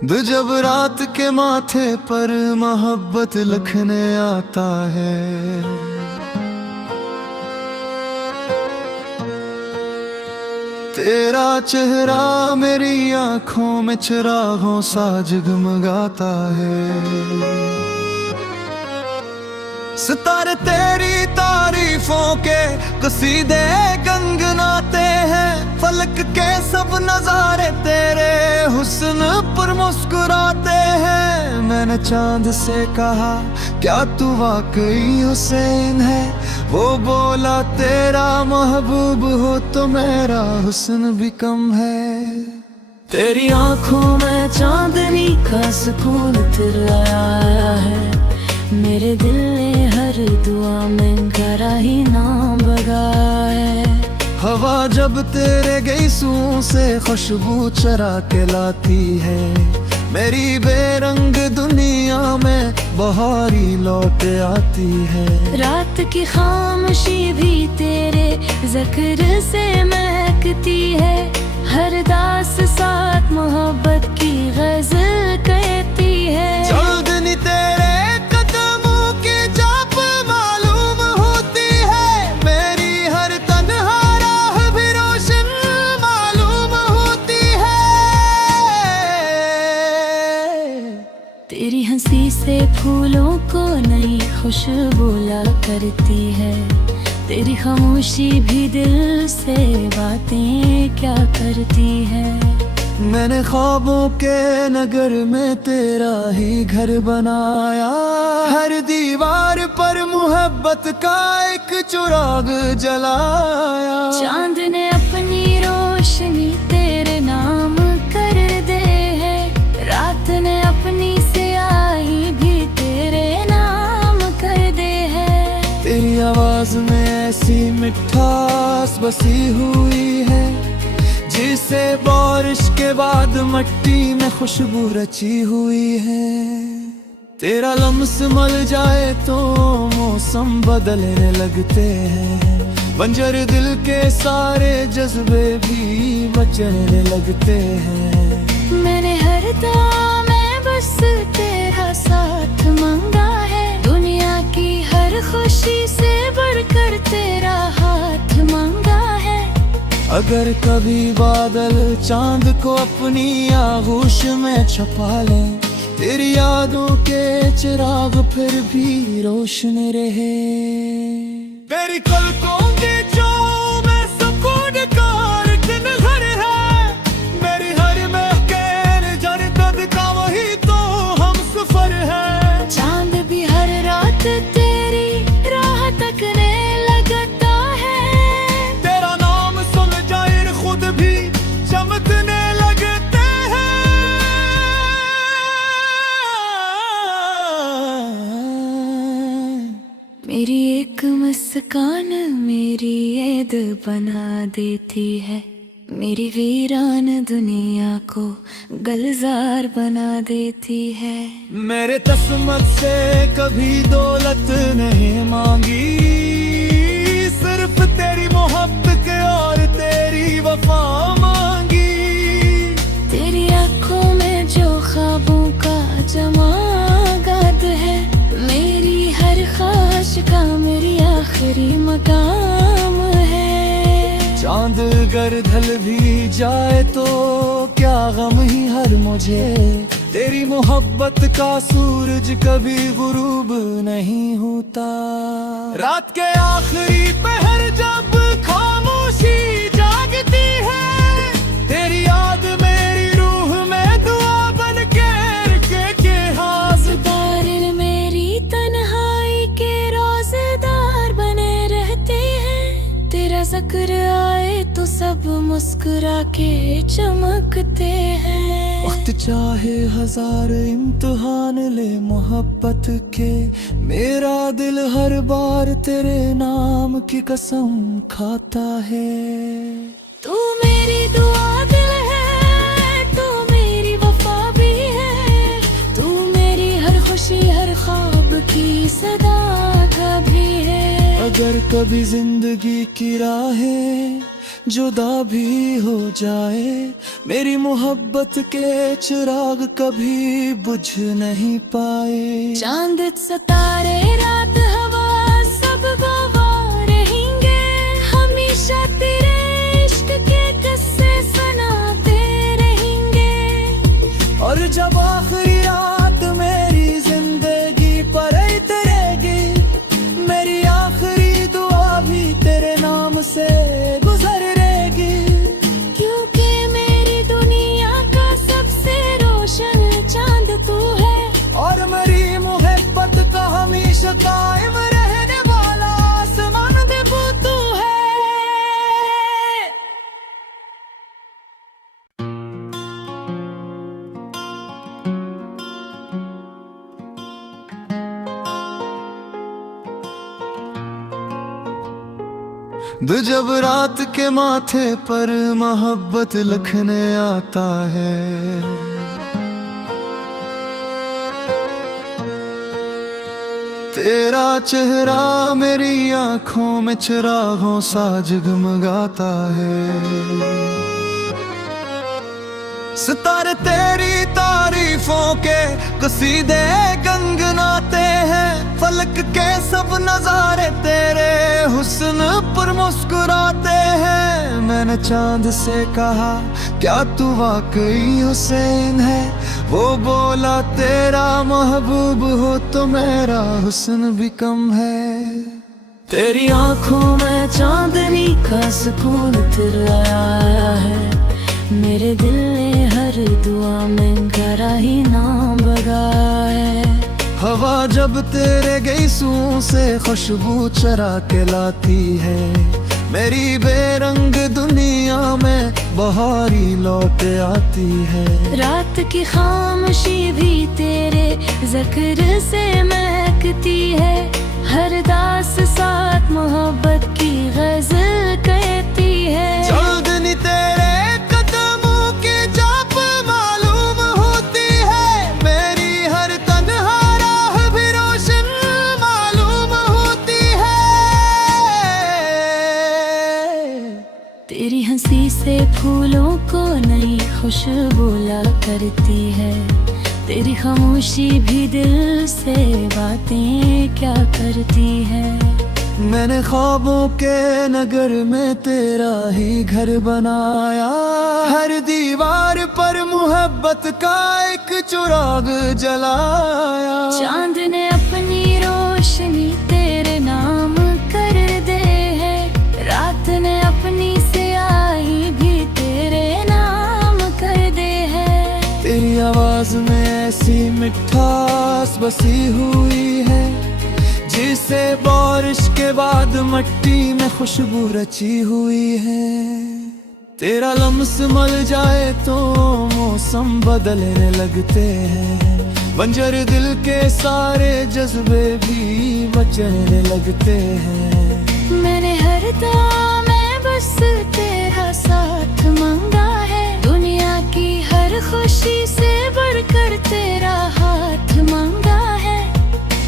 जब रात के माथे पर मोहब्बत लिखने आता है, तेरा चेहरा मेरी आंखों में चिरागों सा जगमगाता है। सितारे तेरी तारीफों के कसीदे गनगनाते हैं, फलक के सब नजारे तेरे हुस्न पर मुस्कुराते हैं। मैंने चांद से कहा क्या तू वाकई हुसैन है, वो बोला तेरा महबूब हो तो मेरा हुस्न भी कम है। तेरी आंखों में चांदनी का सुकून तिराया है, मेरे दिल ने हर दुआ में तेरा ही नाम बगाया है। हवा जब तेरे गैसों से खुशबू चरा के लाती है, मेरी बेरंग दुनिया में बहारी लौट आती है। रात की खामोशी भी तेरे ज़िक्र से महकती है, हर दास साथ मोहब्बत की गज़ल कहती है। चांदनी तेरे कदमों की जाप मालूम होती है, मेरी हर तन्हा राह भी रोशन मालूम होती है। तेरी हंसी से फूलों को नई खुशबू ला करती है, तेरी खामोशी भी दिल से बातें क्या करती है। मैंने ख्वाबों के नगर में तेरा ही घर बनाया, हर दीवार पर मोहब्बत का एक चिराग जलाया। चांद ने अपनी रोशनी तेरे नाम कर दे है, रात ने अपनी स्याही भी तेरे नाम कर दे है। तेरी आवाज में ऐसी मिठास बसी हुई है, जिसे बारिश के बाद मट्टी में खुशबू रची हुई है। तेरा लम्स मल जाए तो मौसम बदलने लगते हैं, बंजर दिल के सारे जज्बे भी बचने लगते हैं। मैंने हर दम में बस तेरा साथ मांगा है, दुनिया की हर खुशी से बढ़कर तेरा हाथ मांगा है। अगर कभी बादल चांद को अपनी आगोश में छुपा ले, तेरी यादों के चिराग फिर भी रोशन रहे। तेरी पलकों की जो मैं सुकून का दिन घर है, मेरी हर महके जरदद का वही तो हम सफर है। चांद भी हर रात तेरी राह तकने लगता है, तेरा नाम सुन जाए खुद भी चमकने लगते हैं। मेरी एक मुस्कान मेरी ऐद बना देती है, मेरी वीरान दुनिया को गलजार बना देती है। मेरे तस्मत से कभी दौलत नहीं मांगी, सिर्फ तेरी मोहब्बत और तेरी वफा मांगी। तेरी आंखों में जो ख्वाबों का जमागत है, मेरी हर ख्वाहिश का मेरी आखिरी मकाम है। चांद अगर ढल भी जाए तो क्या गम ही हर मुझे, तेरी मोहब्बत का सूरज कभी गुरूब नहीं होता। रात के आखिरी पहर जब खामोशी जागती है, तेरी याद मेरी रूह में दुआ बन के हाज़िर। मेरी तन्हाई के रोज़ेदार बने रहते हैं, तेरा जिक्र आए तो सब मुस्कुरा के चमकते हैं। वक्त चाहे हजार इम्तिहान ले मोहब्बत के, मेरा दिल हर बार तेरे नाम की कसम खाता है। तू मेरी दुआ दिल है, तू मेरी वफा भी है, तू मेरी हर खुशी हर ख्वाब की सदा का भी है। अगर कभी जिंदगी की राहें जुदा भी हो जाए, मेरी मोहब्बत के चिराग कभी बुझ नहीं पाए। चांद सितारे रात हवा सब गवाह रहेंगे, हमेशा तेरे इश्क के किस्से सुनाते रहेंगे। और जब आखिरी रात मेरी जिंदगी पर उतरेगी, मेरी आखिरी दुआ भी तेरे नाम से गुजरेगी। क्योंकि मेरी दुनिया का सबसे रोशन चांद तू है, और मेरी मोहब्बत का हमेशा कायम रहने वाला आसमान देखो तू है। जब रात के माथे पर मोहब्बत लिखने आता है, तेरा चेहरा मेरी आंखों में चिरागों सा जगमगाता है। सितारे तेरी तारीफों के कसीदे गनगनाते हैं, फलक के सब नजारे तेरे हुस्न पर मुस्कुराते हैं। मैंने चांद से कहा क्या तू वाकई हुसैन है, वो बोला तेरा महबूब हो तो मेरा हुस्न भी कम है। तेरी आंखों में चांदनी का सुकून उतराया है, मेरे दिल ने हर दुआ में तेरा ही नाम बगाया है। हवा जब तेरे गैसों से खुशबू चरा के लाती है, मेरी बेरंग दुनिया में बहारी लौट आती है। रात की खामोशी भी तेरे जिक्र से महकती है, हर दास साथ मोहब्बत की गजल कहती है। चांदनी तेरे कदमों की जाप मालूम होती है, मेरी हर तन्हा राह भी रोशन मालूम होती है। तेरी हंसी से फूलों को नई खुशबू ला करती है, तेरी खामोशी भी दिल से बातें क्या करती है। मैंने ख्वाबों के नगर में तेरा ही घर बनाया, हर दीवार पर मोहब्बत का एक चिराग जलाया। चांद ने अपनी रोशनी तेरे नाम कर दे है, रात ने अपनी स्याही भी तेरे नाम कर दे है। तेरी आवाज में ऐसी मिठास बसी हुई है, जिसे बारिश के बाद मट्टी में खुशबू रची हुई है। तेरा लम्स मल जाए तो मौसम बदलने लगते हैं, बंजर दिल के सारे जज्बे भी बचने लगते हैं। मैंने हर दम में बस तेरा साथ मांगा है, दुनिया की हर खुशी से बढ़कर तेरा हाथ मांगा है।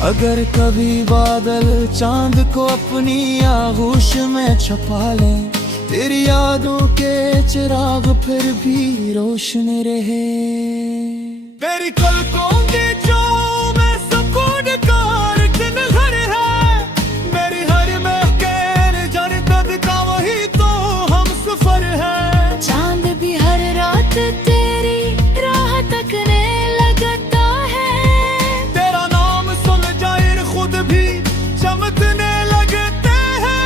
अगर कभी बादल चांद को अपनी आगोश में छुपा ले, तेरी यादों के चिराग फिर भी रोशन रहे। तेरी पलकों की जो मैं सुकून का दिन घर है, मेरी हर महके जन्नत का वही तो हम सफर है। चांद भी हर रात तेरी राह तकने लगता है, तेरा नाम सुन जाए खुद भी चमकने लगते हैं।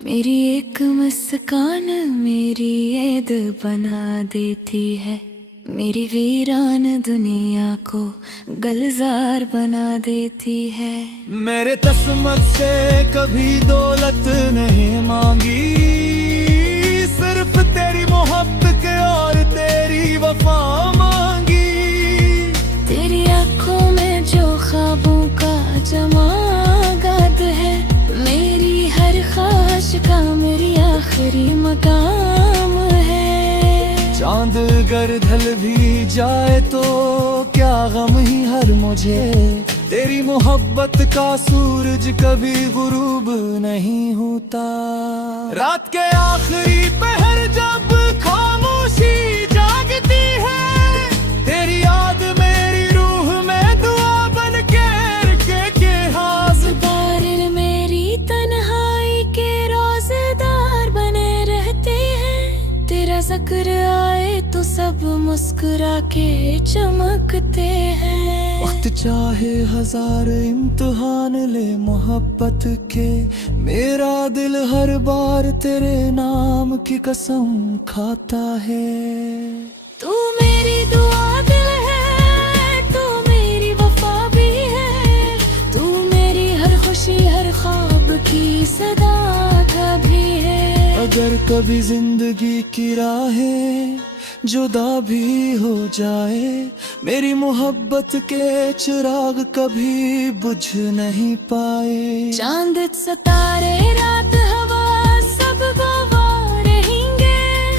मेरी एक मुस्कान मेरी ऐद बना देती है, मेरी वीरान दुनिया को गुलजार बना देती है। मेरे तस्मत से कभी दौलत नहीं मांगी, सिर्फ तेरी मोहब्बत और तेरी वफा मांगी। तेरी आंखों में जो ख्वाबों का जमागत है, मेरी हर ख्वाहिश का मेरी आखिरी मकाम है। चांद अगर ढल भी जाए तो क्या गम ही हर मुझे, तेरी मोहब्बत का सूरज कभी गुरूब नहीं होता। रात के आखिरी पहर जब खामोशी जागती है, तेरी याद मेरी रूह में दुआ बन के हाज़दार मेरी तन्हाई के रोज़ेदार बने रहते हैं। तेरा ज़िक्र आए तो सब मुस्कुरा के चमकते हैं। वक्त चाहे हजार इम्तिहान ले मोहब्बत के, मेरा दिल हर बार तेरे नाम की कसम खाता है। तू मेरी दुआ दिल है, तू मेरी वफा भी है, तू मेरी हर खुशी हर ख्वाब की सदा भी है। अगर कभी जिंदगी की राहें जुदा भी हो जाए, मेरी मोहब्बत के चिराग कभी बुझ नहीं पाए। चांद सितारे रात हवा सब गवाह रहेंगे,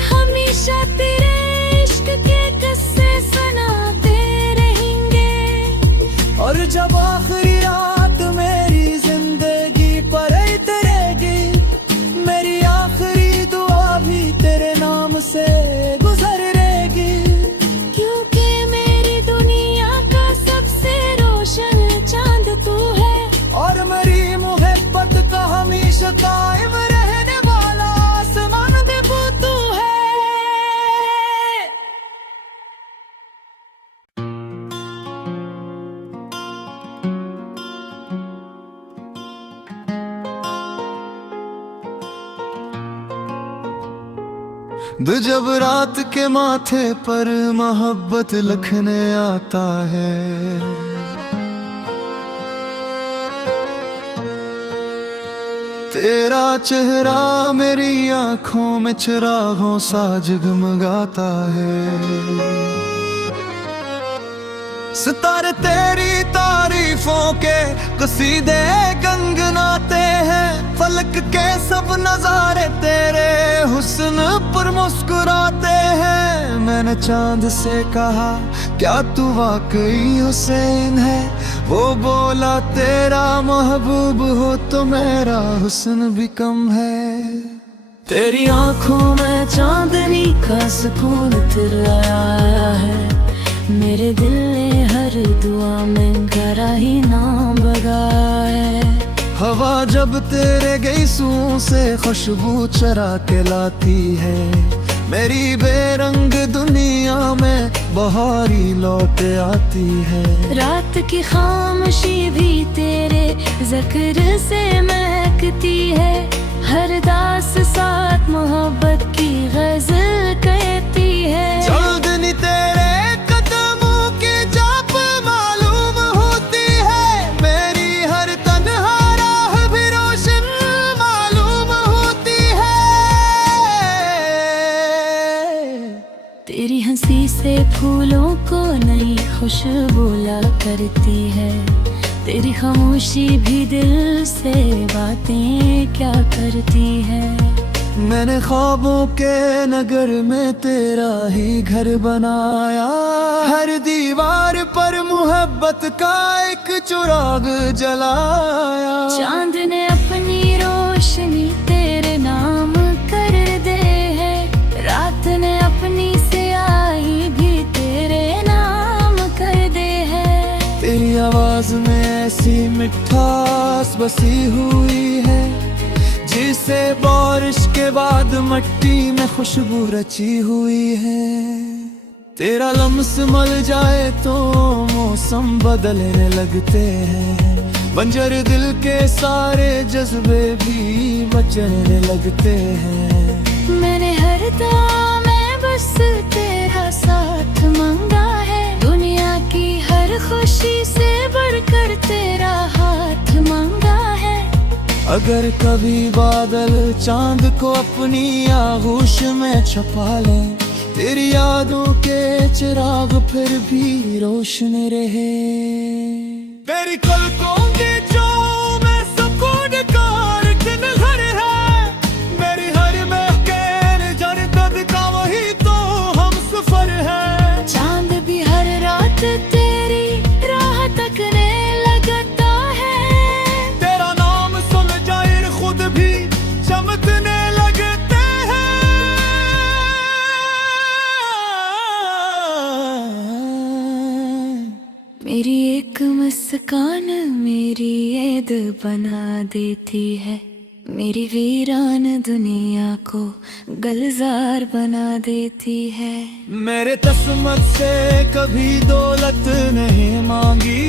हमेशा तेरे इश्क के किस्से सुनाते रहेंगे। और जब आखिरी रात मेरी जिंदगी पर उतरेगी, मेरी आखिरी दुआ भी तेरे नाम से गुजरेगी। क्योंकि मेरी दुनिया का सबसे रोशन चांद तू है, और मेरी मोहब्बत का हमेशा कायम रहने वाला आसमान देखो तू है। जब रात के माथे पर मोहब्बत लिखने आता है, तेरा चेहरा मेरी आंखों में चिरागों सा जगमगाता है। सितारे तेरी तारीफों के कसीदे गनगनाते हैं, फलक के सब नजारे तेरे हुस्न पर मुस्कुराते हैं। मैंने चांद से कहा क्या तू वाकई हुसैन है, वो बोला तेरा महबूब हो तो मेरा हुस्न भी कम है। तेरी आंखों में चांदनी का सुकून तेरा आया है, मेरे दिल ने हर दुआ में तेरा ही नाम बगाया है। हवा जब तेरे गैसों से खुशबू चरा के लाती है, मेरी बेरंग दुनिया में बहारी लौट आती है। रात की खामोशी भी तेरे जिक्र से महकती है, हर दास साथ मोहब्बत की गजल कहती है। चांदनी तेरे कदमों की जाप मालूम होती है, मेरी हर तन्हा राह भी रोशन मालूम होती है। तेरी हंसी से फूलों को नई खुशबू ला करती है, तेरी खामोशी भी दिल से बातें क्या करती है। मैंने ख्वाबों के नगर में तेरा ही घर बनाया, हर दीवार पर मोहब्बत का एक चिराग जलाया। चांद ने अपनी रोशनी तेरे नाम कर दे है, रात ने अपनी स्याही भी तेरे नाम कर दे है। तेरी आवाज में ऐसी मिठास बसी हुई है, जिसे बारिश के बाद मट्टी में खुशबू रची हुई है। तेरा लम्स मल जाए तो मौसम बदलने लगते हैं, बंजर दिल के सारे जज्बे भी बचने लगते हैं। मैंने हर दम में बस तेरा साथ मांगा है, दुनिया की हर खुशी से बढ़कर तेरा हाथ मांगा है। अगर कभी बादल चांद को अपनी आगोश में छुपा ले, तेरी यादों के चिराग फिर भी रोशन रहे। तेरी पलकों की जो मैं सुकून का दिन घर है, मेरी हर महकन जरदद का वही तो हम सफर है। चांद भी हर रात तेरी राह तकने लगा मेरी एक मुस्कान मेरी ऐद बना देती है, मेरी वीरान दुनिया को गलजार बना देती है। मेरे तस्मत से कभी दौलत नहीं मांगी,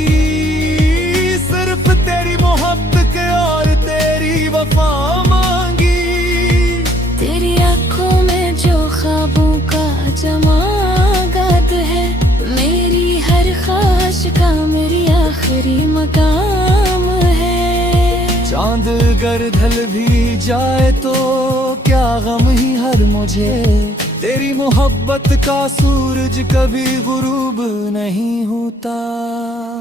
सिर्फ तेरी मोहब्बत के और तेरी वफा मांगी। तेरी आंखों में जो ख्वाबों का जमागत है, मेरी हर ख्वाहिश का मेरी आखिरी मकाम है। चांद अगर ढल भी जाए तो क्या गम ही हर मुझे, तेरी मोहब्बत का सूरज कभी गुरूब नहीं होता।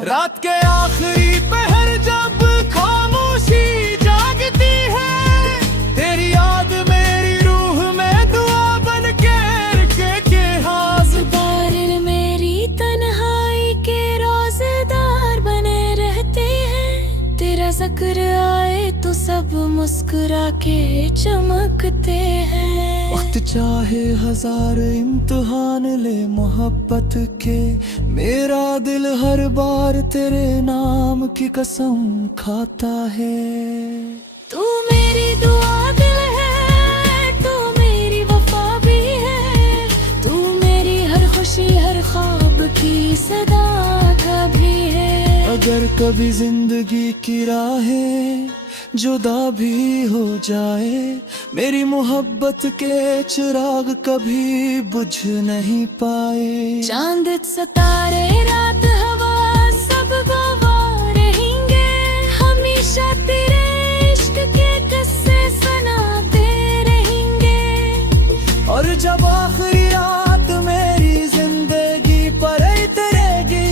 रात के आखिरी पहर जब खामोशी जागती है, तेरी याद मेरी रूह में दुआ बन के हाज़िर। मेरी तन्हाई के रोज़ेदार बने रहते हैं, तेरा जिक्र आए तो सब मुस्कुरा के चमकते हैं। वक्त चाहे हजार इम्तिहान ले मोहब्बत के, मेरा दिल हर बार तेरे नाम की कसम खाता है। तू मेरी दुआ दिल है, तू मेरी वफा भी है, तू मेरी हर खुशी हर ख्वाब की सदा का भी है। अगर कभी जिंदगी की राहें जुदा भी हो जाए, मेरी मोहब्बत के चिराग कभी बुझ नहीं पाए। चांद सितारे रात हवा सब गवाह रहेंगे, हमेशा तेरे इश्क के किस्से सुनाते रहेंगे। और जब आखिरी रात मेरी जिंदगी पर उतरेगी,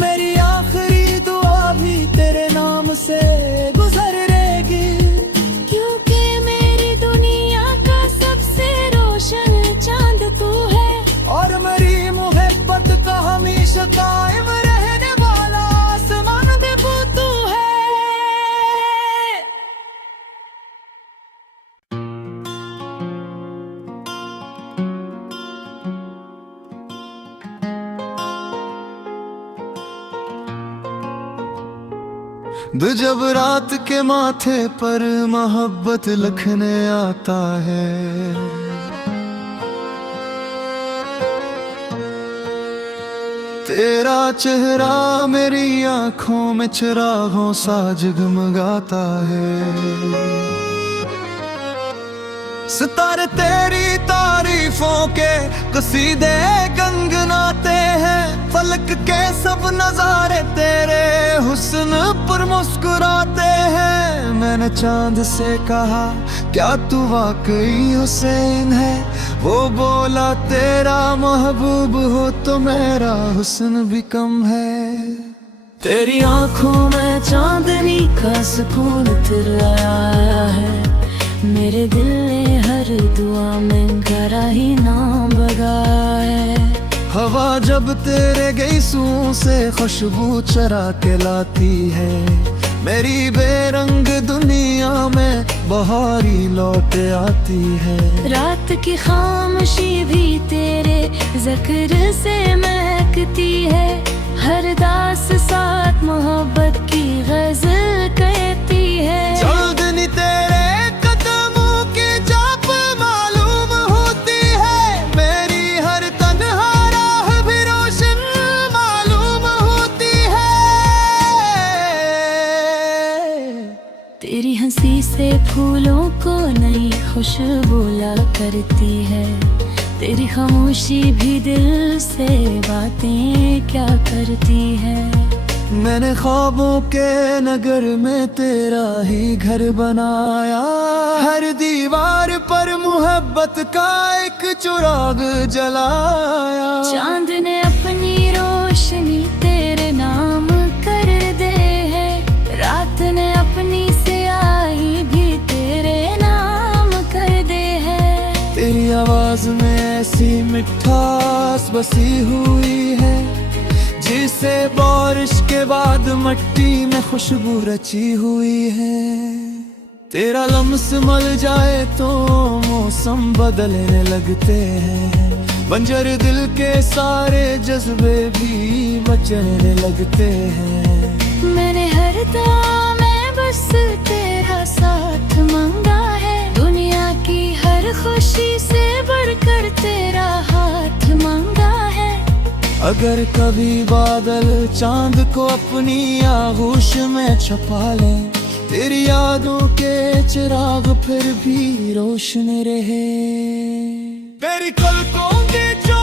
मेरी आखिरी दुआ भी तेरे नाम से गुजरेगी। क्योंकि मेरी दुनिया का सबसे रोशन चांद तू है, और मेरी मोहब्बत का हमेशा कायम रहने वाला आसमान भी तू है। जब रात के माथे पर मोहब्बत लिखने आता है, तेरा चेहरा मेरी आंखों में चिरागों सा जगमगाता है। सितारे तेरी तारीफों के कसीदे गनगनाते हैं, फलक के सब नजारे तेरे हुस्न पर मुस्कुराते हैं। मैंने चांद से कहा क्या तू वाकई हुसैन है, वो बोला तेरा महबूब हो तो मेरा हुस्न भी कम है। तेरी आंखों में चांदनी का सुकून तिराया है, मेरे दिल ने हर दुआ में तेरा ही नाम बगाया है। हवा जब तेरे गैसों से खुशबू चरा के लाती है, मेरी बेरंग दुनिया में बहारी लौट आती है। रात की खामोशी भी तेरे जिक्र से महकती है, हर दास साथ मोहब्बत की गज़ल कहती है। चांदनी तेरे कदमों की जाप मालूम होती है, मेरी हर तन्हा राह भी रोशन मालूम होती है। तेरी हंसी से फूलों को नई खुशबू ला करती है, तेरी खामोशी भी दिल से बातें क्या करती है। मैंने ख्वाबों के नगर में तेरा ही घर बनाया, हर दीवार पर मोहब्बत का एक चिराग जलाया। चांद ने अपनी रोशनी तेरे नाम कर दे है, रात ने अपनी स्याही भी तेरे नाम कर दे है। तेरी आवाज में ऐसी मिठास बसी हुई है, जिसे बारिश के बाद मट्टी में खुशबू रची हुई है। तेरा लम्स मल जाए तो मौसम बदलने लगते हैं, बंजर दिल के सारे जज्बे भी बचने लगते हैं। मैंने हर दम में बस तेरा साथ मांगा है, दुनिया की हर खुशी से बढ़कर तेरा हाथ मांगा है। अगर कभी बादल चांद को अपनी आगोश में छुपा ले, तेरी यादों के चिराग फिर भी रोशन रहे। मेरी पलकों की जो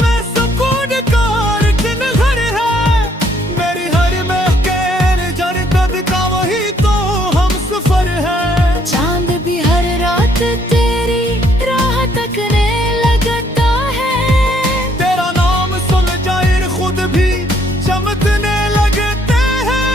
में सुकून का दिन घर है, मेरी हर महकन जरदद का वही तो हम सफर है। चांद भी हर रात तेरी राह तकने लगता है, तेरा नाम सुन जाहिर खुद भी चमकने लगते हैं।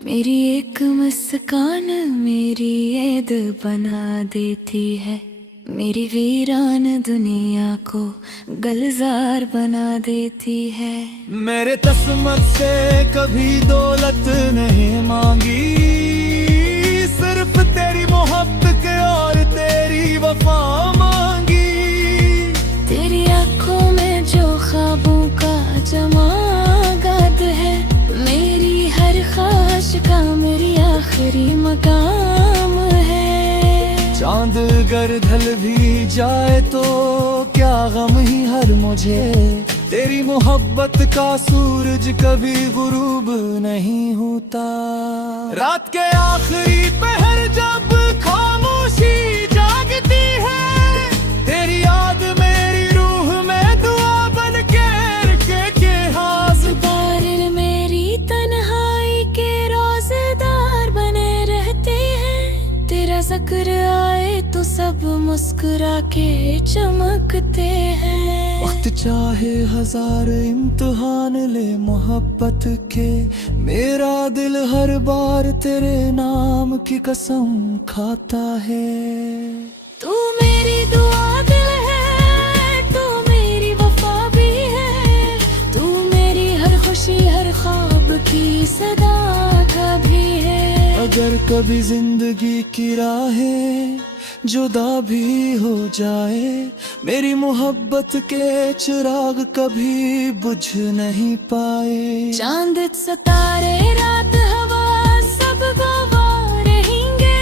मेरी एक मुस्कान मेरी ऐद बना देती है, मेरी वीरान दुनिया को गलजार बना देती है। मेरे तस्मत से कभी दौलत नहीं मांगी, सिर्फ तेरी मोहब्बत के और तेरी वफा मांगी। तेरी आंखों में जो ख्वाबों का जमागत है, मेरी हर ख्वाहिश का मेरी आखिरी मकाम है। चांद अगर ढल भी जाए तो क्या गम ही हर मुझे, तेरी मोहब्बत का सूरज कभी गुरूब नहीं होता। रात के आखिरी पहर जब खामोशी जागती है, तेरी याद मेरी रूह में दुआ बन के बारिल मेरी तन्हाई के रोज़ेदार बने रहते हैं, तेरा जिक्र आए तो सब मुस्कुरा के चमकते हैं। वक्त चाहे हजार इम्तिहान ले मोहब्बत के, मेरा दिल हर बार तेरे नाम की कसम खाता है। तू मेरी दुआ दिल है, तू मेरी वफा भी है, तू मेरी हर खुशी हर ख्वाब की सदा का भी है। अगर कभी जिंदगी की राहें जुदा भी हो जाए, मेरी मोहब्बत के चिराग कभी बुझ नहीं पाए। चांद सितारे रात हवा सब गवाह रहेंगे,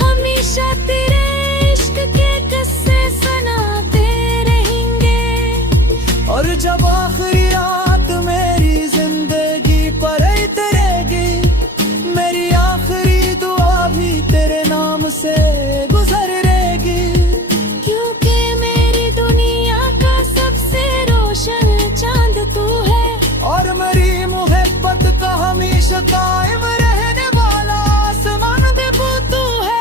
हमेशा तेरे इश्क के किस्से सुनाते रहेंगे। और जब आखिरी रात मेरी जिंदगी पर उतरेगी, मेरी आखिरी दुआ भी तेरे नाम से गुजरेगी। क्योंकि मेरी दुनिया का सबसे रोशन चांद तू है, और मेरी मोहब्बत का हमेशा कायम रहने वाला आसमान पे तू है।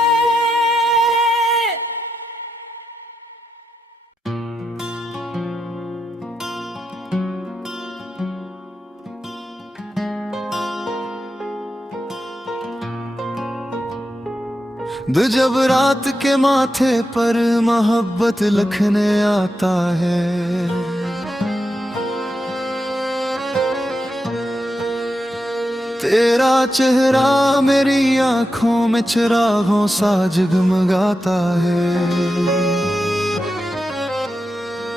जब रात के माथे पर मोहब्बत लिखने आता है, तेरा चेहरा मेरी आंखों में चिरागों सा जगमगाता है।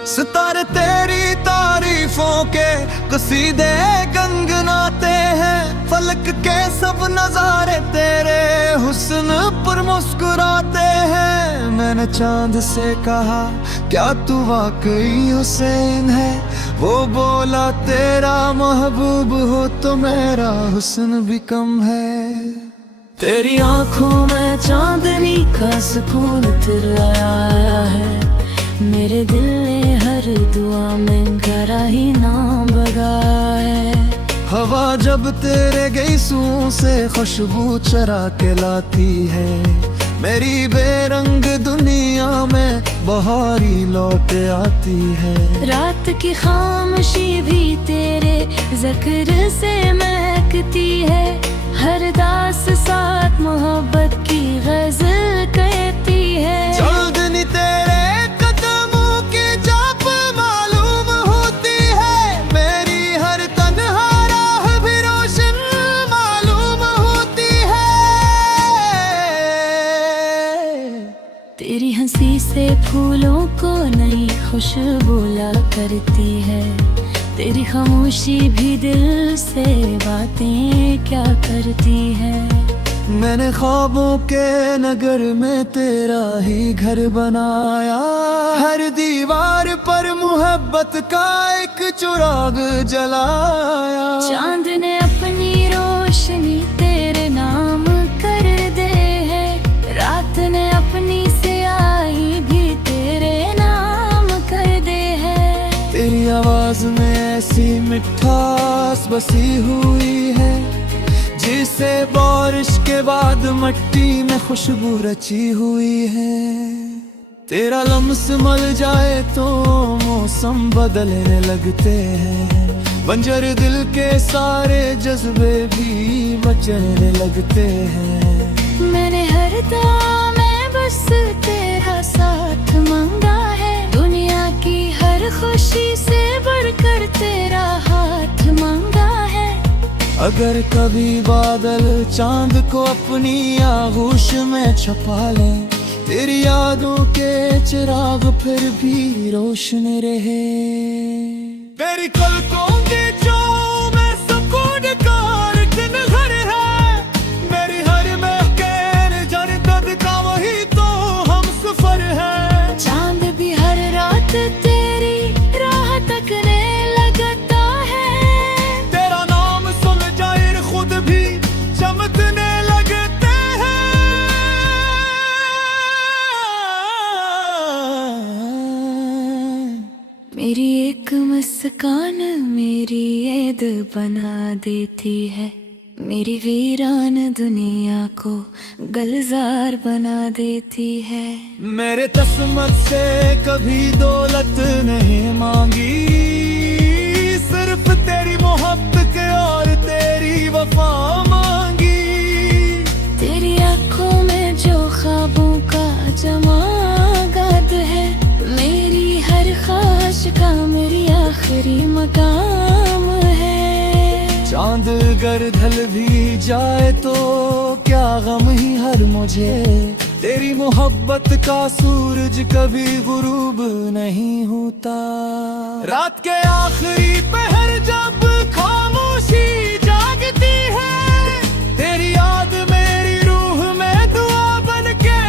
सितारे तेरी तारीफों के कसीदे गनगनाते हैं, फलक के सब नजारे तेरे हुस्न पर मुस्कुराते हैं। मैंने चांद से कहा क्या तू वाकई हुसैन है, वो बोला तेरा महबूब हो तो मेरा हुस्न भी कम है। तेरी आंखों में चांदनी का सुकून आया है, मेरे दिल ने हर दुआ में तेरा ही नाम बगाया है। हवा जब तेरे गैसों से खुशबू चरा के लाती है, मेरी बेरंग दुनिया में बहारी लौट आती है। रात की खामोशी भी तेरे जिक्र से महकती है, हर दास साथ मोहब्बत की गजल कहती है। चांदनी तेरे कदमों की जाप मालूम होती है, मेरी हर तन्हा राह भी रोशन मालूम होती है। तेरी हंसी से फूलों को नई खुशबू ला करती है। तेरी खामोशी भी दिल से बातें क्या करती है। मैंने ख्वाबों के नगर में तेरा ही घर बनाया, हर दीवार पर मोहब्बत का एक चिराग जलाया। चांद ने अपनी रोशनी तेरे नाम कर दे है, रात ने अपनी स्याही भी तेरे नाम कर दे है। तेरी आवाज में ऐसी मिठास बसी हुई है, जिसे बारिश के बाद मट्टी में खुशबू रची हुई है। तेरा लम्स मल जाए तो मौसम बदलने लगते हैं, बंजर दिल के सारे जज्बे भी बचने लगते हैं। मैंने हर दाम में बस तेरा साथ मांगा है, दुनिया की हर खुशी से बढ़कर तेरा हाथ मांगा है। अगर कभी बादल चांद को अपनी आगोश में छुपा ले, तेरी यादों के चिराग फिर भी रोशन रहे। मेरी पलकों की जो में सुकून का एक घर है, मेरी हर महकन जन्नत का वही तो हम सफर है। चांद भी हर रात तेरी राह तकने लगता है, तेरा नाम सुन जाए खुद भी चमकने लगते हैं। मेरी एक मुस्कान मेरी ऐद बना देती है, मेरी वीरान दुनिया को गुलजार बना देती है। मेरे तस्मत से कभी दौलत नहीं मांगी, सिर्फ तेरी मोहब्बत के और तेरी वफा मांगी। तेरी आंखों में जो ख्वाबों का जमागत है, मेरी हर ख्वाहिश का मेरी आखिरी मकाम है। चांद अगर ढल भी जाए तो क्या गम ही हर मुझे, तेरी मोहब्बत का सूरज कभी गुरूब नहीं होता। रात के आखिरी पहर जब खामोशी जागती है, तेरी याद मेरी रूह में दुआ बन के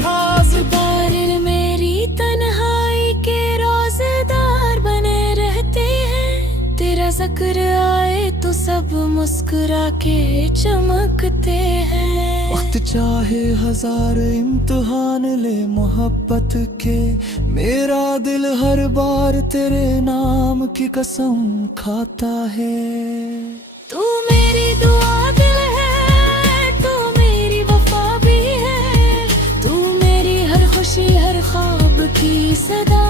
हाज़िर मेरी तन्हाई के रोज़ेदार बने रहते हैं। तेरा जिक्र आए तो सब मुस्कुरा के चमकते हैं। वक्त चाहे हजार इम्तिहान ले मोहब्बत के, मेरा दिल हर बार तेरे नाम की कसम खाता है। तू मेरी दुआ दिल है, तू मेरी वफा भी है, तू मेरी हर खुशी हर ख्वाब की सदा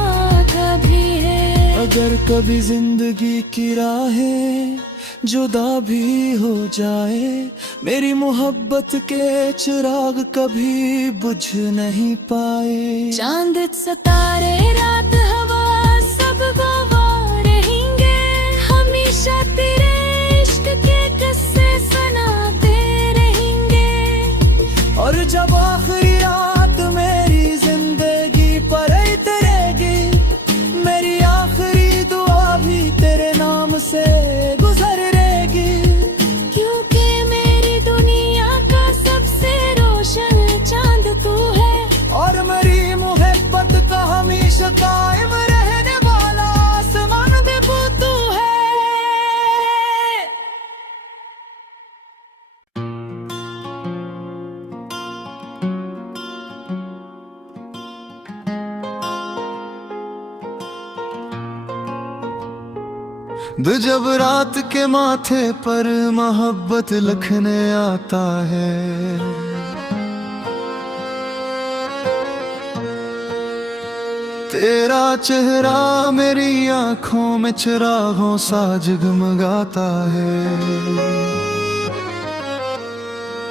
का भी है। अगर कभी जिंदगी की राहें जुदा भी हो जाए, मेरी मोहब्बत के चिराग कभी बुझ नहीं पाए। चांद सितारे रात हवा सब गवाह रहेंगे, हमेशा तेरे इश्क के किस्से सुनाते रहेंगे। और जब आखिरी रात मेरी जिंदगी पर उतरेगी, मेरी आखिरी दुआ भी तेरे नाम से गुजरेगी। क्योंकि मेरी दुनिया का सबसे रोशन चांद तू है, और मेरी मोहब्बत का हमेशा कायम रहने वाला आसमान भी तू है। जब रात के माथे पर मोहब्बत लिखने आता है, तेरा चेहरा मेरी आंखों में चिरागों सा जगमगाता है।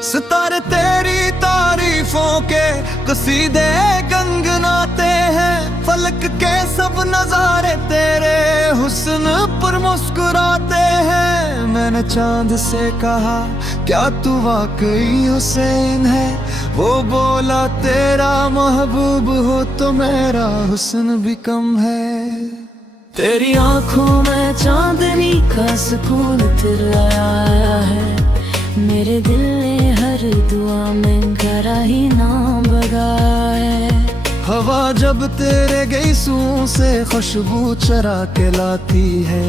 सितारे तेरी तारीफों के कसीदे गनगनाते हैं, फलक के सब नजारे तेरे हुस्न पर मुस्कुराते हैं। मैंने चांद से कहा क्या तू वाकई हुसैन है, वो बोला तेरा महबूब हो तो मेरा हुस्न भी कम है। तेरी आंखों में चांदनी का सुकून आया है। मेरे दिल ने हर दुआ में तेरा ही नाम बगाया है। हवा जब तेरे गैसुओं से खुशबू चरा के लाती है,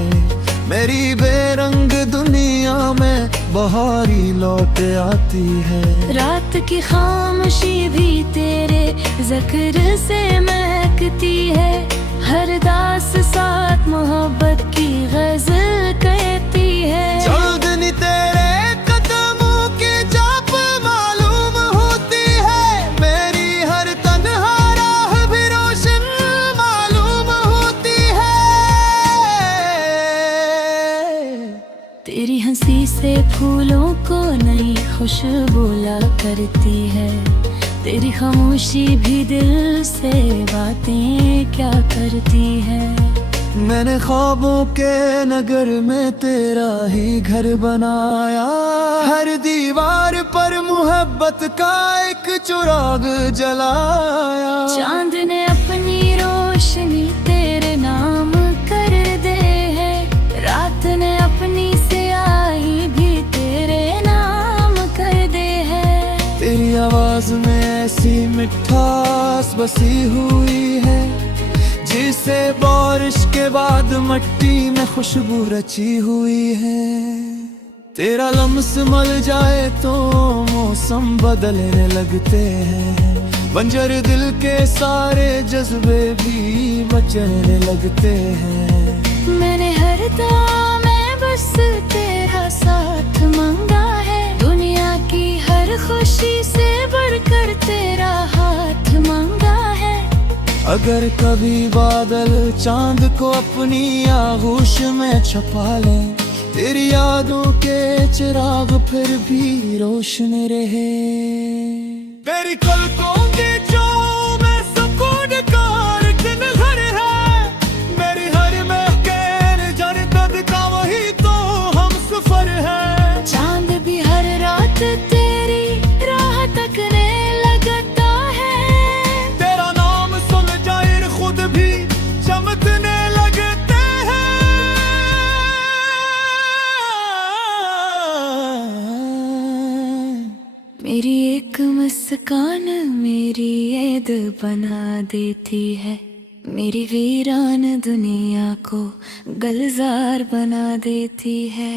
मेरी बेरंग दुनिया में बहारी लौट आती है। रात की खामोशी भी तेरे जिक्र से महकती है। हर दास साथ मोहब्बत की गज़ल कहती है। चांदनी तेरे कदमों की जाप मालूम होती है, मेरी हर तन्हा राह भी रोशन मालूम होती है। तेरी हंसी से फूलों को नई खुशबू ला करती है। तेरी खामोशी भी दिल से बातें क्या करती है। मैंने ख्वाबों के नगर में तेरा ही घर बनाया, हर दीवार पर मोहब्बत का एक चिराग जलाया। चांद ने अपनी रोशनी तेरे नाम कर दे है। रात ने अपनी स्याही भी तेरे नाम कर दे है। तेरी आवाज में ऐसी मिठास बसी हुई है, जिसे बारिश के बाद मट्टी में खुशबू रची हुई है। तेरा लम्स मल जाए तो मौसम बदलने लगते हैं, बंजर दिल के सारे जज्बे भी बचने लगते हैं। मैंने हर दुआ में बस तेरा साथ मांगा है। दुनिया की हर खुशी से बढ़कर तेरा हाथ मांगा है। अगर कभी बादल चांद को अपनी आगोश में छुपा ले, तेरी यादों के चिराग फिर भी रोशन रहे। मेरी पलकों की जो में सुकून का दिन घर है, मेरी हर महकन जन्नत का वही तो हम सफर है। चांद भी हर रात तेरी राह तकने लगता है। तेरा नाम सुन जाए खुद भी चमकने लगते हैं। मेरी एक मुस्कान मेरी ऐद बना देती है। मेरी वीरान दुनिया को गुलजार बना देती है।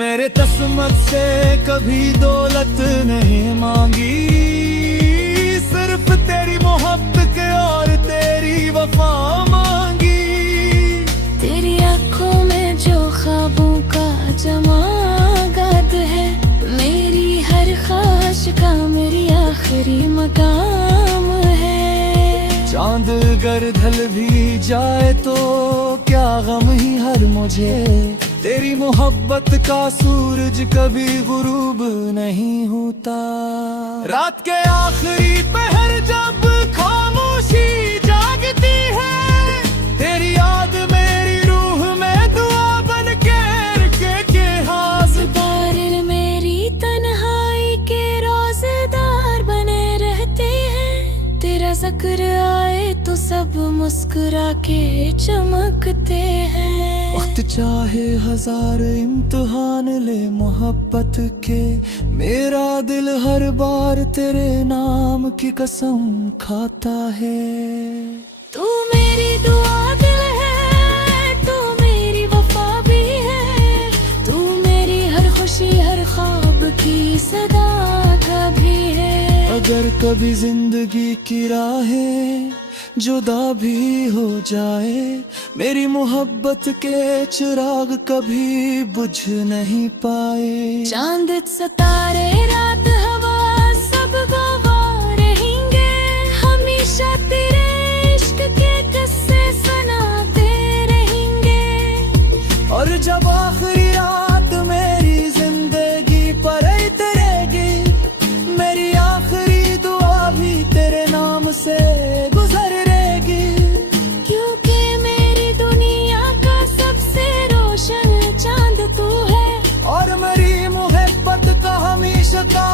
मेरे तस्मत से कभी दौलत नहीं मांगी, सिर्फ तेरी मोहब्बत और तेरी वफा मांगी। तेरी आंखों में जो ख्वाबों का जमागत है, मेरी हर ख्वाहिश का मेरी आखिरी मकाम है। चांद अगर ढल भी जाए तो क्या गम ही हर मुझे, तेरी मोहब्बत का सूरज कभी गुरूब नहीं होता। रात के आखिरी पहर जब खामोशी जागती है, तेरी याद मेरी रूह में दुआ बन के हाज़दार मेरी तन्हाई के रोज़ेदार बने रहते हैं। तेरा जिक्र आए तो सब मुस्कुरा के चमकते हैं। वक्त चाहे हजार इम्तिहान ले मोहब्बत के, मेरा दिल हर बार तेरे नाम की कसम खाता है। तू मेरी दुआ दिल है, तू मेरी वफा भी है। तू मेरी हर खुशी हर ख्वाब की सदा का भी है। अगर कभी जिंदगी की राहें जुदा भी हो जाए, मेरी मोहब्बत के चिराग कभी बुझ नहीं पाए। चांद सितारे रात हवा सब गवाह रहेंगे, हमेशा तेरे इश्क के किस्से सुनाते रहेंगे। और जब आखिरी रात मेरी जिंदगी पर उतरेगी, मेरी आखिरी दुआ भी तेरे नाम से गुजरेगी। क्योंकि मेरी दुनिया का सबसे रोशन चांद तू है, और मेरी मोहब्बत का हमेशा का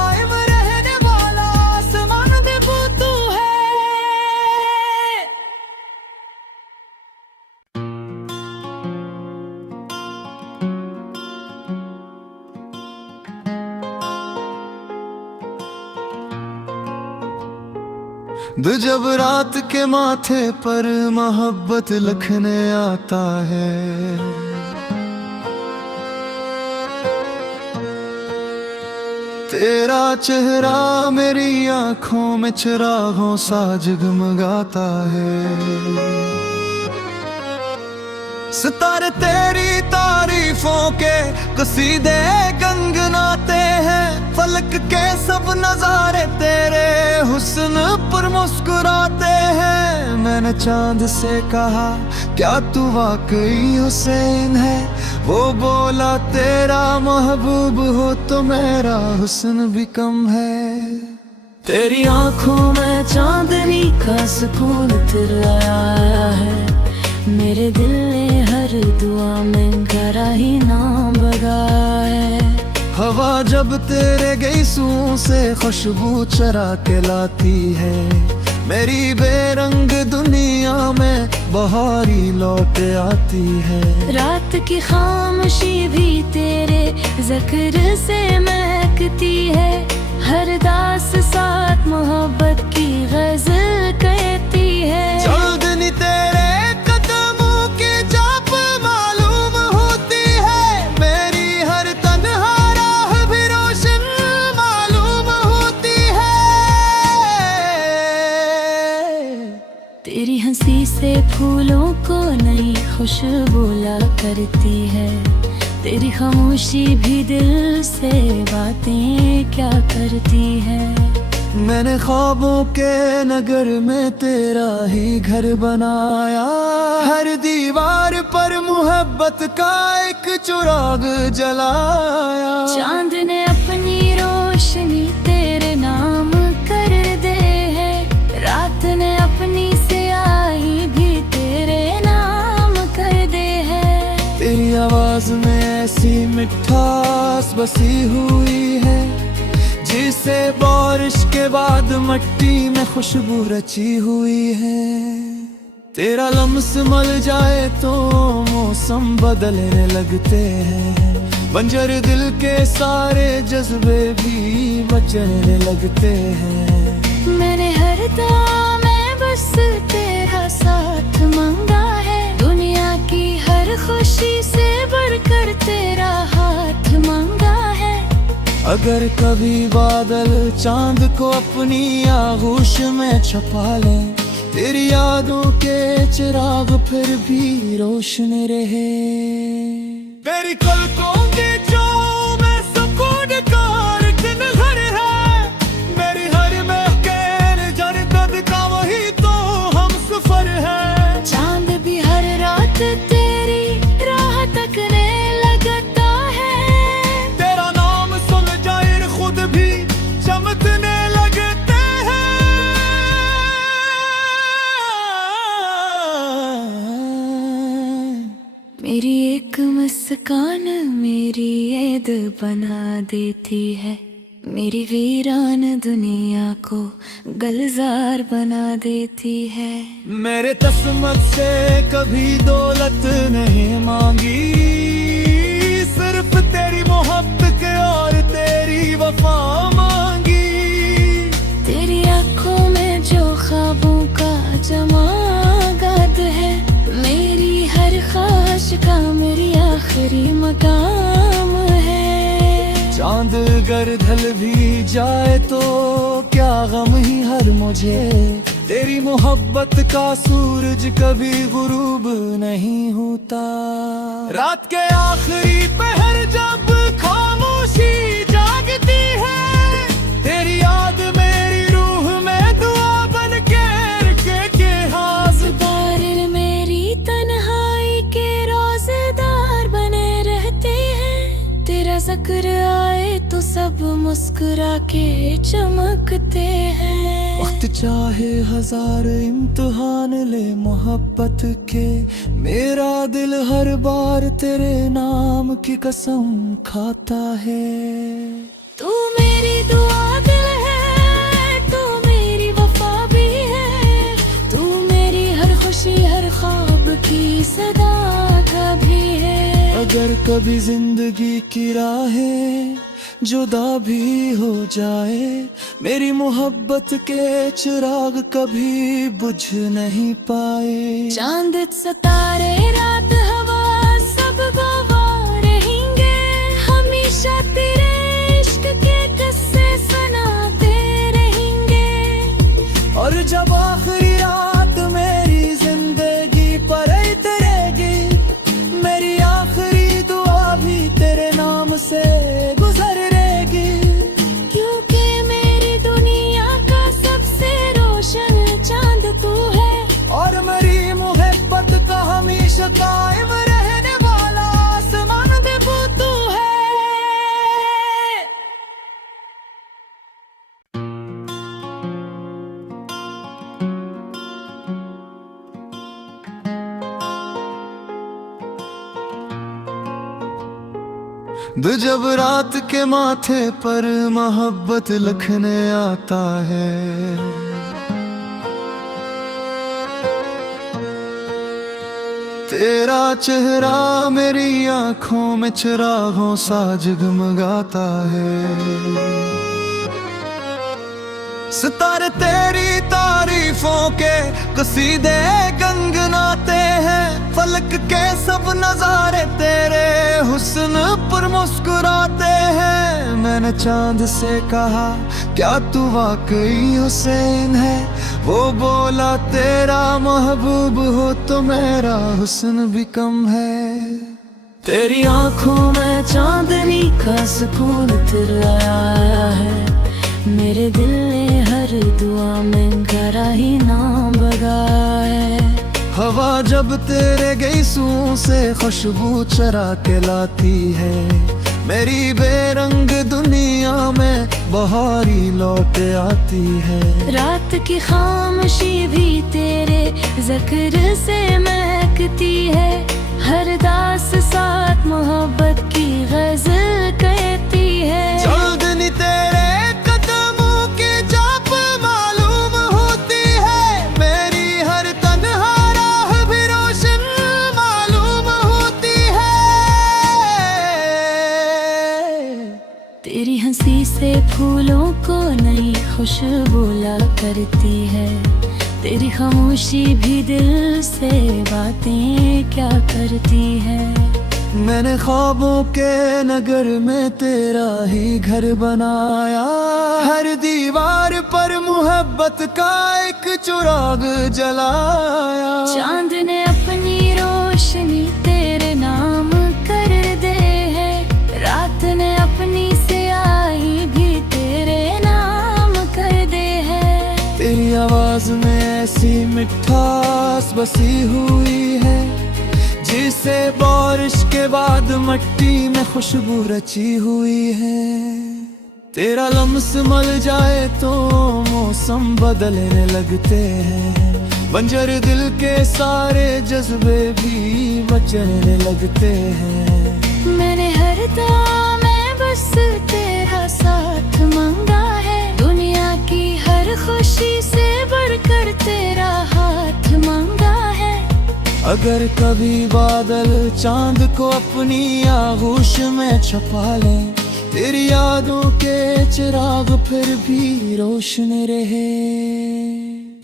जब रात के माथे पर मोहब्बत लिखने आता है, तेरा चेहरा मेरी आंखों में चिरागों सा जगमगाता है। सितारे तेरी तारीफों के कसीदे गनगनाते हैं, फलक के सब नजारे तेरे हुस्न पर मुस्कुराते हैं। मैंने चांद से कहा क्या तू वाकई हुसैन है, वो बोला तेरा महबूब हो तो मेरा हुस्न भी कम है। तेरी आंखों में चांदनी का सुकून तेरा आया है, मेरे दिल ने हर दुआ में तेरा ही नाम बगाया है। हवा जब तेरे गैसों से खुशबू चरा के लाती है, मेरी बेरंग दुनिया में बहारी लौट आती है। रात की खामोशी भी तेरे जिक्र से महकती है, हर दास साथ मोहब्बत की गजल कहती है। चांदनी तेरे कदमों की जाप मालूम होती है, मेरी हर तन्हा राह भी रोशन मालूम होती है। तेरी हंसी से फूलों को नई खुशबू ला करती है, तेरी खामोशी भी दिल से बातें क्या करती है। मैंने ख्वाबों के नगर में तेरा ही घर बनाया, हर दीवार पर मोहब्बत का एक चिराग जलाया। चांद ने अपनी रोशनी तेरे नाम कर दे है, रात ने अपनी स्याही भी तेरे नाम कर दे है। तेरी आवाज में ऐसी मिठास बसी हुई है, जिसे बारिश के बाद मट्टी में खुशबू रची हुई है। तेरा लम्स मल जाए तो मौसम बदलने लगते हैं, बंजर दिल के सारे जज्बे भी बचने लगते हैं। मैंने हर दम में बस तेरा साथ मांगा है, दुनिया की हर खुशी से बढ़कर तेरा हाथ मांगा है। अगर कभी बादल चांद को अपनी आगोश में छुपा ले, तेरी यादों के चिराग फिर भी रोशन रहे। तेरी पलकों की जो में सुकून का दिन घर है, मेरी हर महकेल जन्नत का वही तो हम सफर है। चांद भी हर रात तेरी राह तकने लगता है, तेरा नाम सुन जाए खुद भी चमकने लगते हैं। मेरी एक मुस्कान मेरी ऐद बना देती है, मेरी वीरान दुनिया को गलजार बना देती है। मेरे तस्मत से कभी दौलत नहीं मांगी, सिर्फ तेरी मोहब्बत और तेरी वफा मांगी। तेरी आंखों में जो ख्वाबों का जमागत है, मेरी हर ख्वाहिश का मेरी आखिरी मकाम है। चांद अगर ढल भी जाए तो क्या गम ही हर मुझे, तेरी मोहब्बत का सूरज कभी गुरूब नहीं होता। रात के आखिरी पहर जब खामोशी जागती है, तेरी याद मेरी रूह में दुआ बन के हाथ। बारिश मेरी तन्हाई के रोजेदार बने रहते हैं, तेरा जिक्र आए तो सब मुस्कुरा के चमकते हैं। वक्त चाहे हजार इम्तिहान ले मोहब्बत के, मेरा दिल हर बार तेरे नाम की कसम खाता है। तू मेरी दुआ दिल है, तू मेरी वफा भी है, तू मेरी हर खुशी हर ख्वाब की सदा का भी है। अगर कभी जिंदगी की राहें जुदा भी हो जाए, मेरी मोहब्बत के चिराग कभी बुझ नहीं पाए। चांद सितारे रात हवा सब गवाह रहेंगे, हमेशा तेरे इश्क के किस्से सुनाते रहेंगे। और जब आखिरी रात मेरी जिंदगी पर उतरेगी, मेरी आखिरी दुआ भी तेरे नाम से गुजरेगी। क्योंकि मेरी दुनिया का सबसे रोशन चांद तू है, और मेरी मोहब्बत का हमेशा कायम रहने वाला आसमान पे तू है। जब रात के माथे पर मोहब्बत लिखने आता है, तेरा चेहरा मेरी आंखों में चिरागों सा जगमगाता है। सितारे तेरी तारीफों के कसीदे गनगनाते हैं, फलक के सब नजारे तेरे हुस्न पर मुस्कुराते हैं। मैंने चांद से कहा क्या तू वाकई हुसैन है, वो बोला तेरा महबूब हो तो मेरा हुस्न भी कम है। तेरी आंखों में चांदनी का सुकून आया है, मेरे दिल ने हर दुआ में गहरा ही नाम बगाया है। हवा जब तेरे गैसों से खुशबू चरा के लाती है, मेरी बेरंग दुनिया में बहारी लौट आती है। रात की खामोशी भी तेरे जिक्र से महकती है, हर दास साथ मोहब्बत की गजल कहती है। चांदनी तेरे कदमों की जाप मालूम होती है, मेरी हर तन्हा राह भी रोशन मालूम होती है। तेरी हंसी से फूलों को नई खुशबू ला करती है, तेरी खामोशी भी दिल से बातें क्या करती है। मैंने ख्वाबों के नगर में तेरा ही घर बनाया, हर दीवार पर मोहब्बत का एक चिराग जलाया। चांद ने अपनी रोशनी तेरे नाम कर दे है, रात ने अपनी स्याही भी तेरे नाम कर दे है। तेरी आवाज में ऐसी मिठास बसी हुई है, जिसे बारिश के बाद मट्टी में खुशबू रची हुई है। तेरा लम्स मल जाए तो मौसम बदलने लगते हैं, बंजर दिल के सारे जज्बे भी बचने लगते हैं। मैंने हर दाम में बस तेरा साथ मांगा है, दुनिया की हर खुशी से बढ़कर तेरा हाथ मांगा है। अगर कभी बादल चांद को अपनी आगोश में छुपा ले, तेरी यादों के चिराग फिर भी रोशन रहे।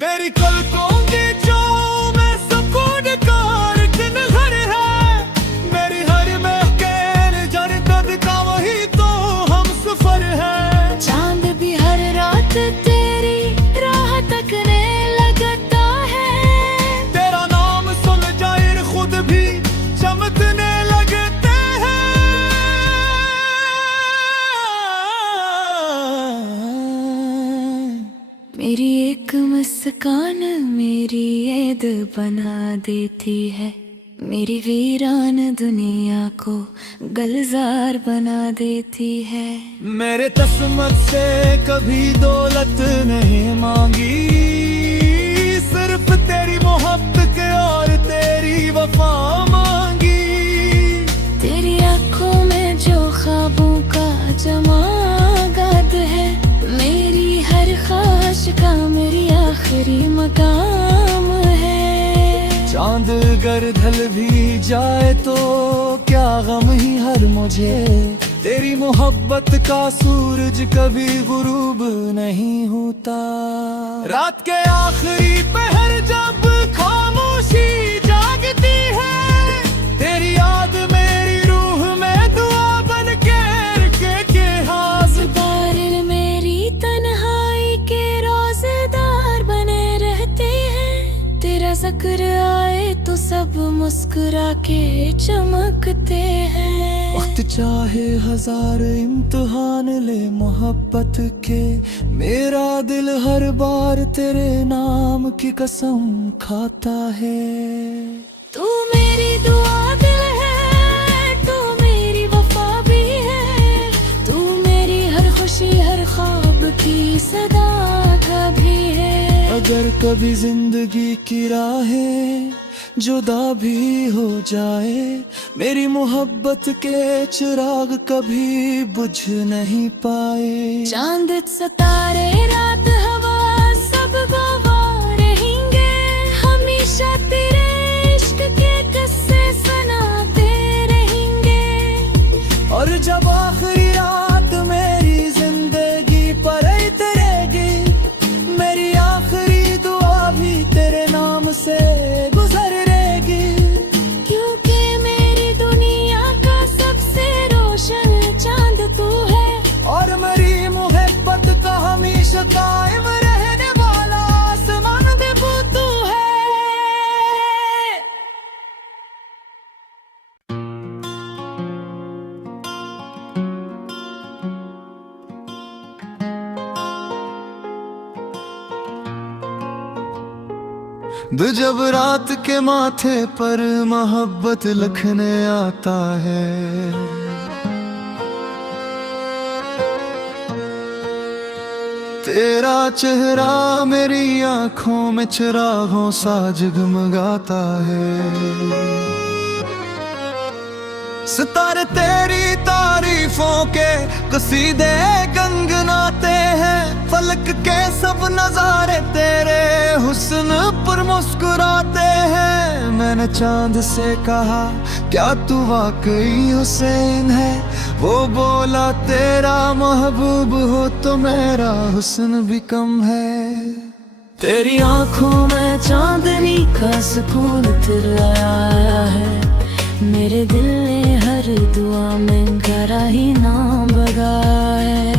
तेरी पलकों की छाँव में सुकून का एक घर है, मेरी हर महफिल जन्नत का वही तो हम सफर है। चांद भी हर रात तेरी राह तकने लगता है, तेरा नाम सुन जाए खुद भी चमकने लगते हैं। मेरी एक मुस्कान मेरी ऐद बना देती है, मेरी वीरान दुनिया को गुलजार बना देती है। मेरे तस्मत से कभी दौलत नहीं मांगी, सिर्फ तेरी मोहब्बत के और तेरी वफा मांगी। तेरी आंखों में जो ख्वाबों का जमागत है, मेरी हर ख्वाहिश का मेरी आखिरी मकाम है। चांद अगर ढल भी जाए तो क्या गम ही हर मुझे, तेरी मोहब्बत का सूरज कभी गुरूब नहीं होता। रात के आखिरी पहर जब खामोशी जागती है, तेरी याद मेरी रूह में दुआ बन के हाज़िर। मेरी तन्हाई के रोज़ेदार बने रहते हैं, तेरा जिक्र आए तो सब मुस्कुरा के चमकते हैं। वक्त चाहे हजार इम्तिहान ले मोहब्बत के, मेरा दिल हर बार तेरे नाम की कसम खाता है। तू मेरी दुआ दिल है, तू मेरी वफा भी है, तू मेरी हर खुशी हर ख्वाब की सदा भी है। अगर कभी जिंदगी की राहें जुदा भी हो जाए, मेरी मोहब्बत के चिराग कभी बुझ नहीं पाए। चांद सितारे रात हवा सब गवाह रहेंगे, हमेशा तेरे इश्क के किस्से सुनाते रहेंगे। और जब आखिरी रात मेरी जिंदगी पर उतरेगी, मेरी आखिरी दुआ भी तेरे नाम से गुजरेगी। क्योंकि मेरी दुनिया का सबसे रोशन चांद तू है, और मेरी मोहब्बत का हमेशा कायम रहने वाला आसमान भी तू है। जब रात के माथे पर मोहब्बत लिखने आता है, तेरा चेहरा मेरी आंखों में चिरागों सा जगमगाता है। सितारे तेरी तारीफों के कसीदे गनगनाते हैं, फलक के सब नजारे तेरे हुस्न पर मुस्कुराते हैं। मैंने चांद से कहा क्या तू वाकई हुसैन है, वो बोला तेरा महबूब हो तो मेरा हुस्न भी कम है। तेरी आंखों में चांदनी का सुकून आया है, मेरे दिल ने हर दुआ में तेरा ही नाम बगाया है।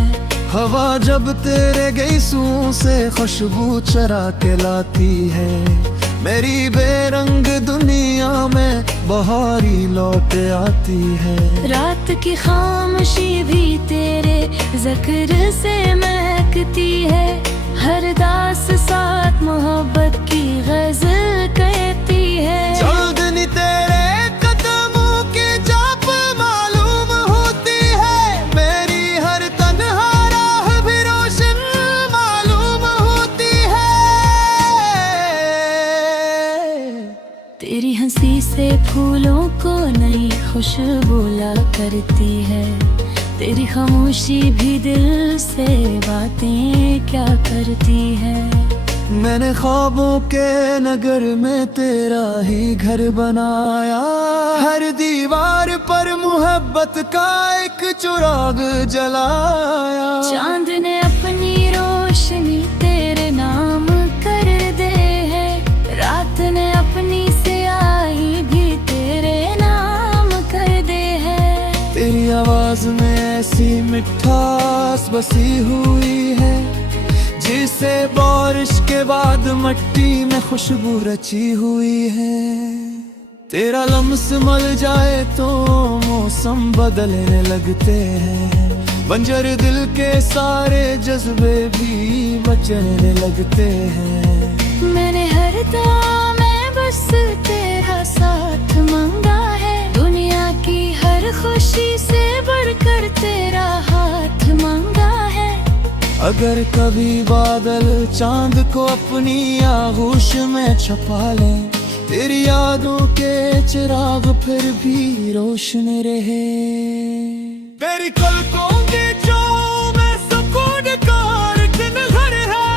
हवा जब तेरे गैसों से खुशबू चरा के लाती है, मेरी बेरंग दुनिया में बहारी लौट आती है। रात की खामोशी भी तेरे जिक्र से महकती है, हर दास साथ मोहब्बत की गज़ल कहती है। चांदनी तेरे कदमों की चाप मालूम होती है, मेरी हर तन्हा राह भी रोशन मालूम होती है। तेरी हंसी से फूलों को नई खुशबू ला करती है, तेरी खामोशी भी दिल से बातें क्या करती है। मैंने ख्वाबों के नगर में तेरा ही घर बनाया, हर दीवार पर मोहब्बत का एक चिराग जलाया। चांद ने अपनी रोशनी तेरे नाम कर दे है, रात ने अपनी स्याही भी तेरे नाम कर दे है। तेरी आवाज में ऐसी मिठास बसी हुई है, जिसे बारिश के बाद मट्टी में खुशबू रची हुई है। तेरा लम्स मल जाए तो मौसम बदलने लगते हैं, बंजर दिल के सारे जज्बे भी बचने लगते हैं। मैंने हर दुआ में बस तेरा साथ मांगा है, दुनिया की हर खुशी से बढ़कर तेरा हाथ मांगा है। अगर कभी बादल चांद को अपनी आगोश में छुपा ले, तेरी यादों के चिराग फिर भी रोशन रहे। तेरी पलकों की छाँव में सुकून का दिन घर है,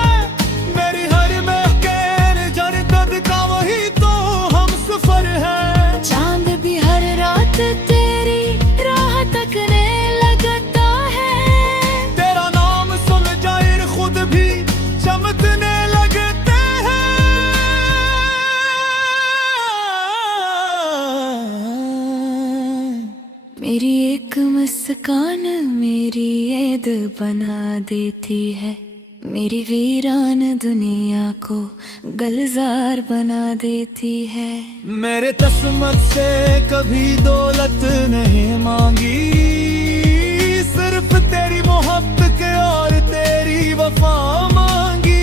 मेरी हर महकेर जन्नत का वही तो हम सफर है। चांद भी हर रात तेरी राह तकने लगा मुस्कान मेरी ऐद बना देती है, मेरी वीरान दुनिया को गलजार बना देती है। मेरे तस्मत से कभी दौलत नहीं मांगी, सिर्फ तेरी मोहब्बत के और तेरी वफा मांगी।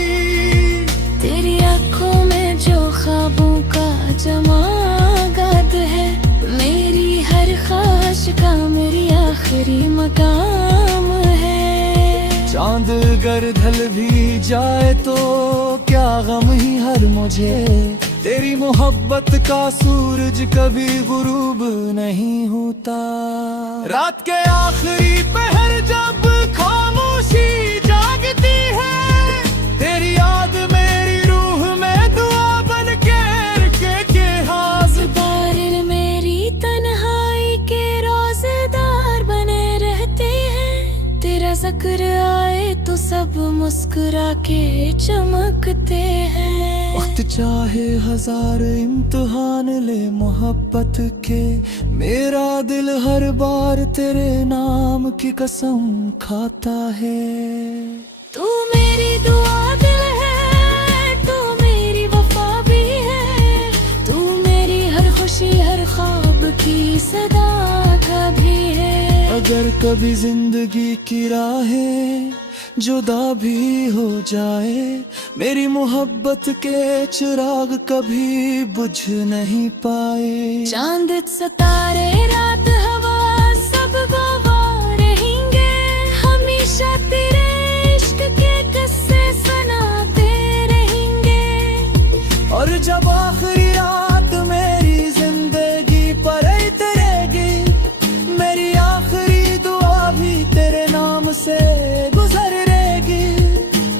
तेरी आंखों में जो ख्वाबों का जमागत है, मेरी हर ख्वाहिश का मेरी आखिरी मकाम है। चांद अगर ढल भी जाए तो क्या गम ही हर मुझे, तेरी मोहब्बत का सूरज कभी गुरूब नहीं होता। रात के आखिरी पहर जब खामोशी जागती है, तेरी याद मेरी रूह में दुआ बन के हाजिर। बारिल मेरी तन्हाई के रोज़ेदार बने रहते हैं, तेरा जिक्र आए तो सब मुस्कुरा के चमकते हैं। वक्त चाहे हजार इम्तिहान ले मोहब्बत के, मेरा दिल हर बार तेरे नाम की कसम खाता है। तू मेरी दुआ दिल है, तू मेरी वफा भी है, तू मेरी हर खुशी हर ख्वाब की सदा का भी है। अगर कभी जिंदगी की राहें जुदा भी हो जाए, मेरी मोहब्बत के चिराग कभी बुझ नहीं पाए। चांद सितारे रात हवा सब गवाह रहेंगे, हमेशा तेरे इश्क के किस्से सुनाते रहेंगे। और जब आखिरी रात मेरी जिंदगी पर उतरेगी, मेरी आखिरी दुआ भी तेरे नाम से गुजर रहेगी।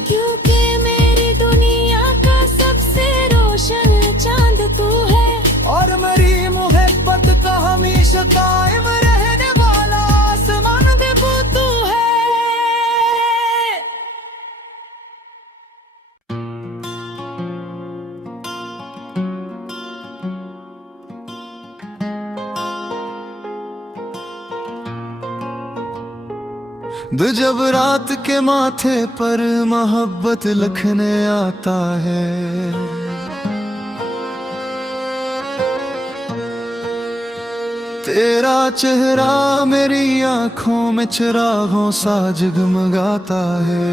क्योंकि मेरी दुनिया का सबसे रोशन चांद तू है, और मेरी मोहब्बत का हमेशा कायम रहने वाला आसमान भी तू है। जब रात के माथे पर मोहब्बत लिखने आता है, तेरा चेहरा मेरी आंखों में चिरागों सा जगमगाता है।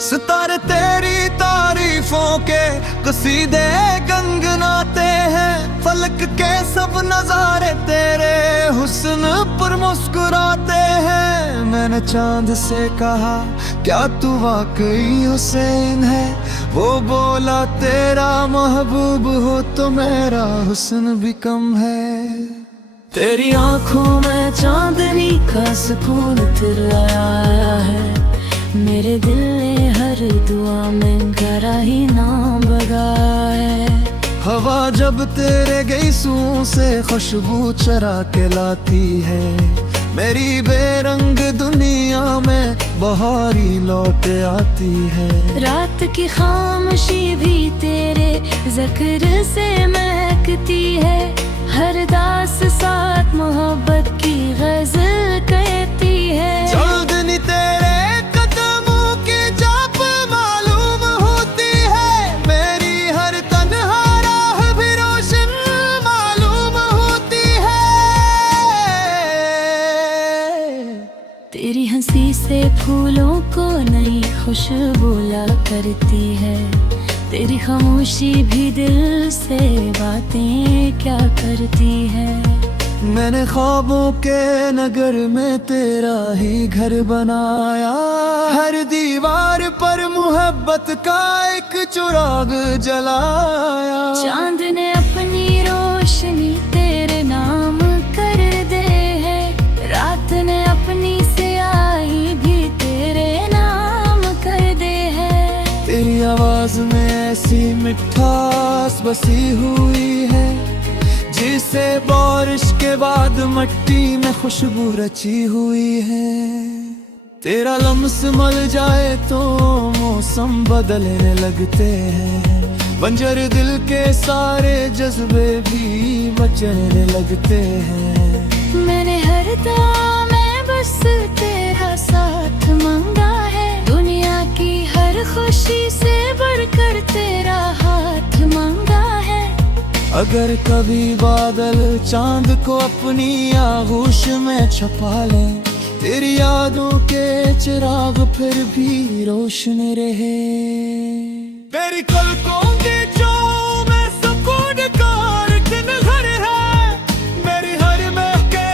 सितारे तेरी तारीफों के कसीदे गनगनाते हैं, फलक के सब नजारे तेरे हुस्न पर मुस्कुराते हैं। मैंने चांद से कहा क्या तू वाकई हुसैन है, वो बोला तेरा महबूब हो तो मेरा हुस्न भी कम है। तेरी आंखों में चांदनी का सुकून आया है, मेरे दिल ने हर दुआ में गहरा ही नाम बगाया है। हवा जब तेरे गैसों से खुशबू चरा के लाती है, मेरी बेरंग दुनिया में बहारी लौट आती है। रात की खामोशी भी तेरे जिक्र से महकती है, हर दास साथ मोहब्बत की गजल कहती है। चांदनी तेरे कदमों की चाप मालूम होती है, मेरी हर तन्हा राह भी रोशन मालूम होती है। तेरी हंसी से फूलों को नई खुशबू ला करती है, तेरी खामोशी भी दिल से बातें क्या करती है। मैंने ख्वाबों के नगर में तेरा ही घर बनाया, हर दीवार पर मोहब्बत का एक चिराग जलाया। चांद ने अपनी रोशनी तेरे नाम कर दे है, रात ने अपनी स्याही भी तेरे नाम कर दे है। तेरी आवाज में ऐसी मिठास बसी हुई है, जिसे बारिश के बाद मट्टी में खुशबू रची हुई है। तेरा लम्स मल जाए तो मौसम बदलने लगते हैं, बंजर दिल के सारे जज्बे भी बचने लगते हैं। मैंने हर दुआ में बस तेरा साथ मांगा है, दुनिया की हर खुशी से बढ़कर तेरा हाथ मांगा है। अगर कभी बादल चांद को अपनी आगोश में छुपा ले, तेरी यादों के चिराग फिर भी रोशन रहे। मेरी पलकों की छाँव में सुकून का दिन घर है, मेरी हर महके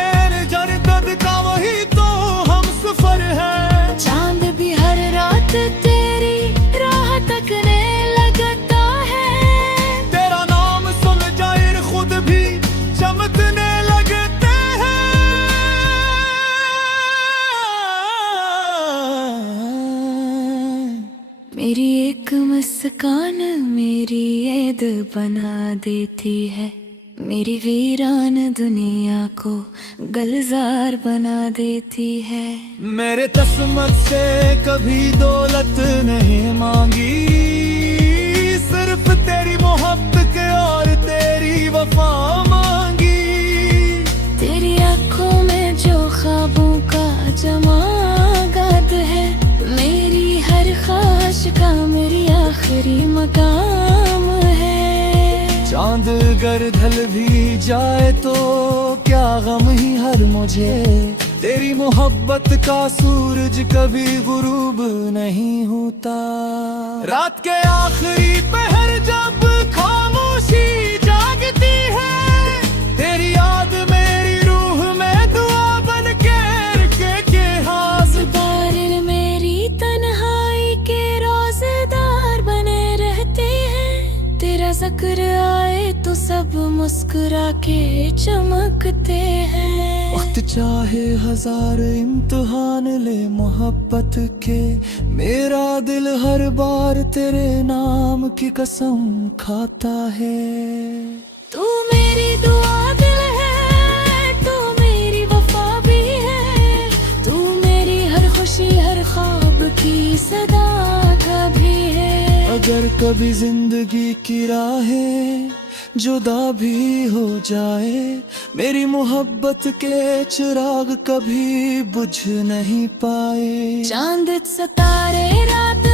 जन्नत का वही तो हम सफर है। चांद भी हर रात तेरी राह तकने लगता है, तेरा नाम सुन जाए खुद भी चमकने लगते हैं। मेरी एक मुस्कान मेरी ऐद बना देती है, मेरी वीरान दुनिया को गुलजार बना देती है। मेरे तस्मत से कभी दौलत नहीं मांगी, सिर्फ तेरी मोहब्बत और तेरी वफा मांगी। तेरी आंखों में जो ख्वाबों का जमागत है, मेरी हर ख्वाहिश का मेरी आखिरी मकाम है। चांद अगर ढल भी जाए तो क्या गम ही हर मुझे, तेरी मोहब्बत का सूरज कभी गुरूब नहीं होता। रात के आखिरी पहर जब खामोशी जागती है, तेरी याद मेरी रूह में दुआ बन के हाज़िर मेरी तन्हाई के रोज़ेदार बने रहते हैं, तेरा जिक्र आए तो सब मुस्कुरा के चमकते हैं। वक्त चाहे हजार इम्तिहान ले मोहब्बत के, मेरा दिल हर बार तेरे नाम की कसम खाता है। तू मेरी दुआ दिल है, तू मेरी वफा भी है, तू मेरी हर खुशी हर ख्वाब की सदा कभी है। अगर कभी जिंदगी की राहें जुदा भी हो जाए, मेरी मोहब्बत के चिराग कभी बुझ नहीं पाए। चांद सितारे रात